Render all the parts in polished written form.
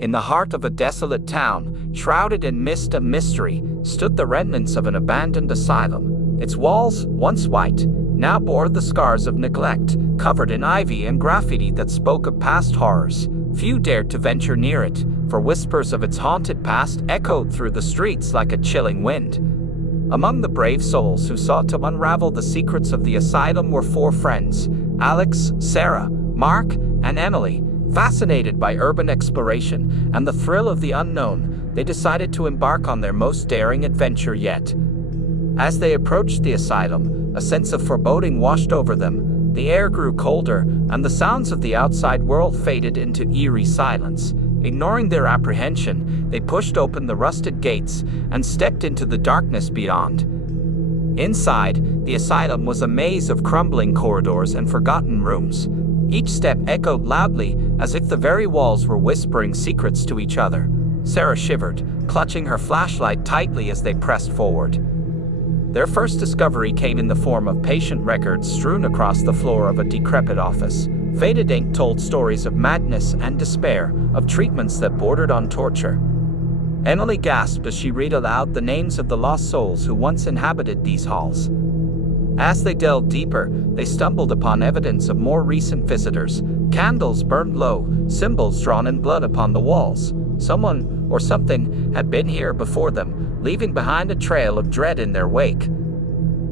In the heart of a desolate town, shrouded in mist and mystery, stood the remnants of an abandoned asylum. Its walls, once white, now bore the scars of neglect, covered in ivy and graffiti that spoke of past horrors. Few dared to venture near it, for whispers of its haunted past echoed through the streets like a chilling wind. Among the brave souls who sought to unravel the secrets of the asylum were 4 friends: Alex, Sarah, Mark, and Emily. Fascinated by urban exploration and the thrill of the unknown, they decided to embark on their most daring adventure yet. As they approached the asylum, a sense of foreboding washed over them. The air grew colder, and the sounds of the outside world faded into eerie silence. Ignoring their apprehension, they pushed open the rusted gates and stepped into the darkness beyond. Inside, the asylum was a maze of crumbling corridors and forgotten rooms. Each step echoed loudly, as if the very walls were whispering secrets to each other. Sarah shivered, clutching her flashlight tightly as they pressed forward. Their first discovery came in the form of patient records strewn across the floor of a decrepit office. Faded ink told stories of madness and despair, of treatments that bordered on torture. Emily gasped as she read aloud the names of the lost souls who once inhabited these halls. As they delved deeper, they stumbled upon evidence of more recent visitors. Candles burned low, symbols drawn in blood upon the walls. Someone or something had been here before them, leaving behind a trail of dread in their wake.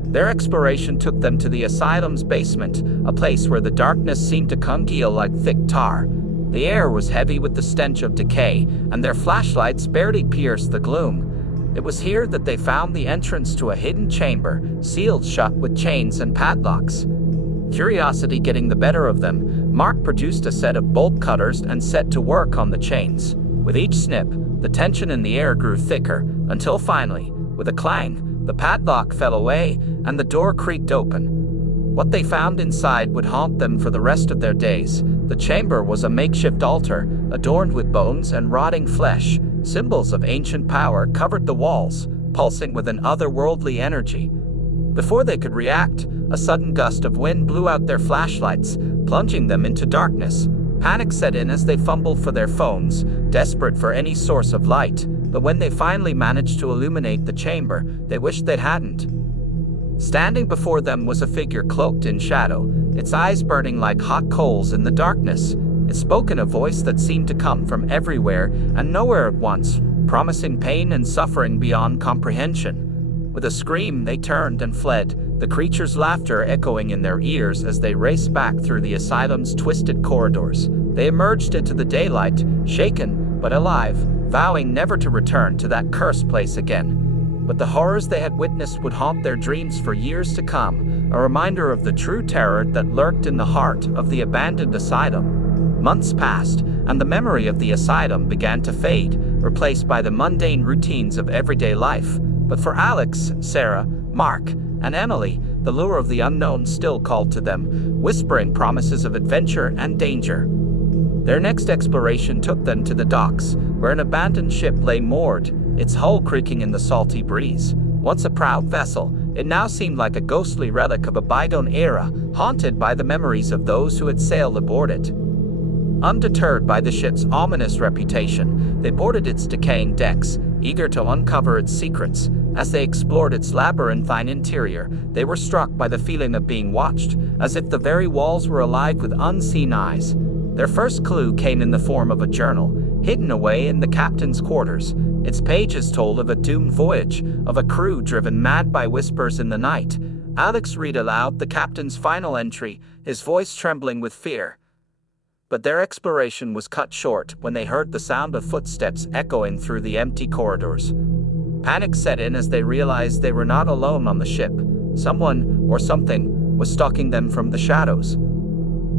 Their exploration took them to the asylum's basement, a place where the darkness seemed to congeal like thick tar. The air was heavy with the stench of decay, and their flashlights barely pierced the gloom. It was here that they found the entrance to a hidden chamber, sealed shut with chains and padlocks. Curiosity getting the better of them, Mark produced a set of bolt cutters and set to work on the chains. With each snip, the tension in the air grew thicker, until finally, with a clang, the padlock fell away and the door creaked open. What they found inside would haunt them for the rest of their days. The chamber was a makeshift altar, adorned with bones and rotting flesh. Symbols of ancient power covered the walls, pulsing with an otherworldly energy. Before they could react, a sudden gust of wind blew out their flashlights, plunging them into darkness. Panic set in as they fumbled for their phones, desperate for any source of light. But when they finally managed to illuminate the chamber, they wished they hadn't. Standing before them was a figure cloaked in shadow, its eyes burning like hot coals in the darkness. It spoke in a voice that seemed to come from everywhere and nowhere at once, promising pain and suffering beyond comprehension. With a scream, they turned and fled, the creature's laughter echoing in their ears as they raced back through the asylum's twisted corridors. They emerged into the daylight, shaken but alive, vowing never to return to that cursed place again. But the horrors they had witnessed would haunt their dreams for years to come, a reminder of the true terror that lurked in the heart of the abandoned asylum. Months passed, and the memory of the asylum began to fade, replaced by the mundane routines of everyday life. But for Alex, Sarah, Mark, and Emily, the lure of the unknown still called to them, whispering promises of adventure and danger. Their next exploration took them to the docks, where an abandoned ship lay moored, its hull creaking in the salty breeze. Once a proud vessel, it now seemed like a ghostly relic of a bygone era, haunted by the memories of those who had sailed aboard it. Undeterred by the ship's ominous reputation, they boarded its decaying decks, eager to uncover its secrets. As they explored its labyrinthine interior, they were struck by the feeling of being watched, as if the very walls were alive with unseen eyes. Their first clue came in the form of a journal, hidden away in the captain's quarters. Its pages told of a doomed voyage, of a crew driven mad by whispers in the night. Alex read aloud the captain's final entry, his voice trembling with fear. But their exploration was cut short when they heard the sound of footsteps echoing through the empty corridors. Panic set in as they realized they were not alone on the ship. Someone or something was stalking them from the shadows.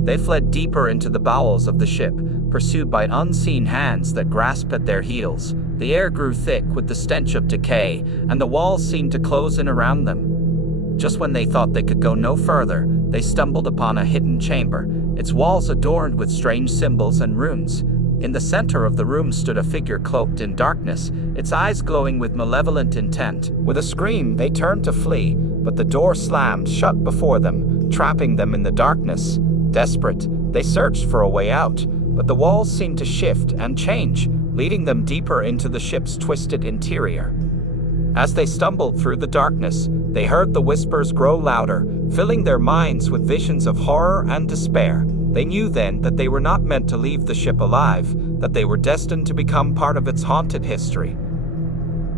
They fled deeper into the bowels of the ship, pursued by unseen hands that grasped at their heels. The air grew thick with the stench of decay, and the walls seemed to close in around them. Just when they thought they could go no further, they stumbled upon a hidden chamber, its walls adorned with strange symbols and runes. In the center of the room stood a figure cloaked in darkness, its eyes glowing with malevolent intent. With a scream, they turned to flee, but the door slammed shut before them, trapping them in the darkness. Desperate, they searched for a way out, but the walls seemed to shift and change, leading them deeper into the ship's twisted interior. As they stumbled through the darkness, they heard the whispers grow louder, filling their minds with visions of horror and despair. They knew then that they were not meant to leave the ship alive, that they were destined to become part of its haunted history.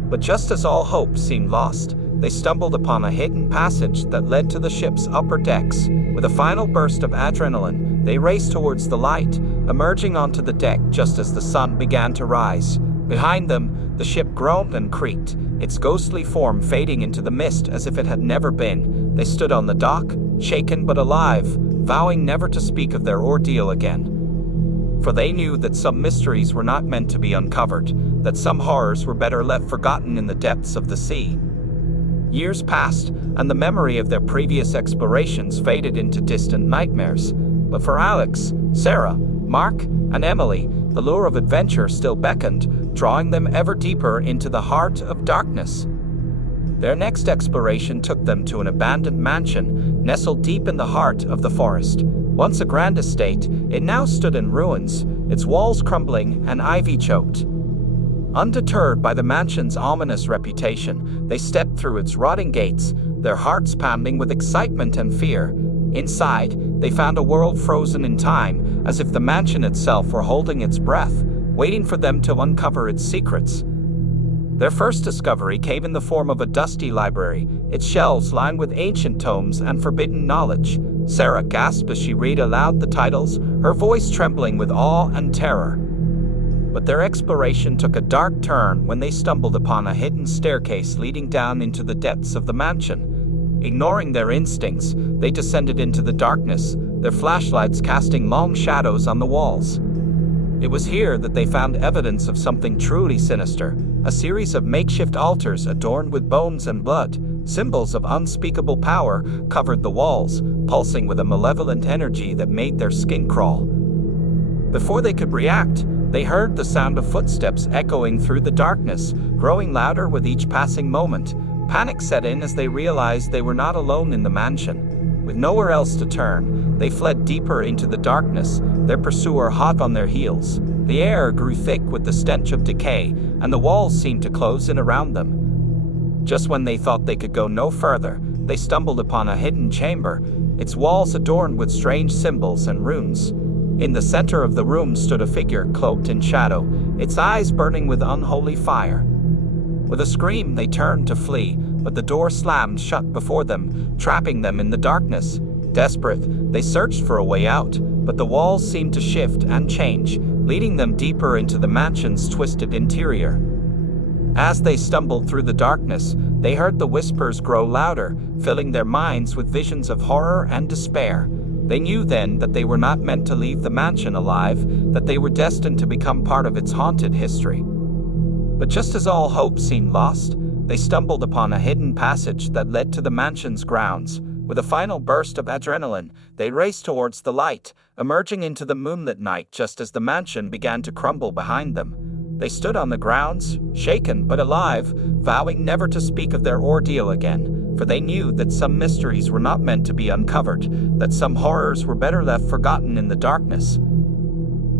But just as all hope seemed lost, they stumbled upon a hidden passage that led to the ship's upper decks. With a final burst of adrenaline, they raced towards the light, emerging onto the deck just as the sun began to rise. Behind them, the ship groaned and creaked, its ghostly form fading into the mist as if it had never been. They stood on the dock, shaken but alive, vowing never to speak of their ordeal again. For they knew that some mysteries were not meant to be uncovered, that some horrors were better left forgotten in the depths of the sea. Years passed, and the memory of their previous explorations faded into distant nightmares. But for Alex, Sarah, Mark, and Emily, the lure of adventure still beckoned, drawing them ever deeper into the heart of darkness. Their next exploration took them to an abandoned mansion nestled deep in the heart of the forest. Once a grand estate, it now stood in ruins, its walls crumbling and ivy-choked. Undeterred by the mansion's ominous reputation, they stepped through its rotting gates, their hearts pounding with excitement and fear. Inside, they found a world frozen in time, as if the mansion itself were holding its breath, waiting for them to uncover its secrets. Their first discovery came in the form of a dusty library, its shelves lined with ancient tomes and forbidden knowledge. Sarah gasped as she read aloud the titles, her voice trembling with awe and terror. But their exploration took a dark turn when they stumbled upon a hidden staircase leading down into the depths of the mansion. Ignoring their instincts, they descended into the darkness, their flashlights casting long shadows on the walls. It was here that they found evidence of something truly sinister. A series of makeshift altars adorned with bones and blood, symbols of unspeakable power, covered the walls, pulsing with a malevolent energy that made their skin crawl. Before they could react, they heard the sound of footsteps echoing through the darkness, growing louder with each passing moment. Panic set in as they realized they were not alone in the mansion. With nowhere else to turn, they fled deeper into the darkness, their pursuer hot on their heels. The air grew thick with the stench of decay, and the walls seemed to close in around them. Just when they thought they could go no further, they stumbled upon a hidden chamber, its walls adorned with strange symbols and runes. In the center of the room stood a figure cloaked in shadow, its eyes burning with unholy fire. With a scream, they turned to flee, but the door slammed shut before them, trapping them in the darkness. Desperate, they searched for a way out, but the walls seemed to shift and change, leading them deeper into the mansion's twisted interior. As they stumbled through the darkness, they heard the whispers grow louder, filling their minds with visions of horror and despair. They knew then that they were not meant to leave the mansion alive, that they were destined to become part of its haunted history. But just as all hope seemed lost, they stumbled upon a hidden passage that led to the mansion's grounds. With a final burst of adrenaline, they raced towards the light, emerging into the moonlit night just as the mansion began to crumble behind them. They stood on the grounds, shaken but alive, vowing never to speak of their ordeal again, for they knew that some mysteries were not meant to be uncovered, that some horrors were better left forgotten in the darkness.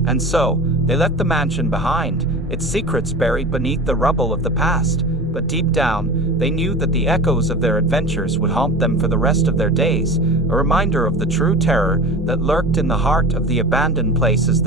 And so, they left the mansion behind, its secrets buried beneath the rubble of the past. But deep down, they knew that the echoes of their adventures would haunt them for the rest of their days, a reminder of the true terror that lurked in the heart of the abandoned places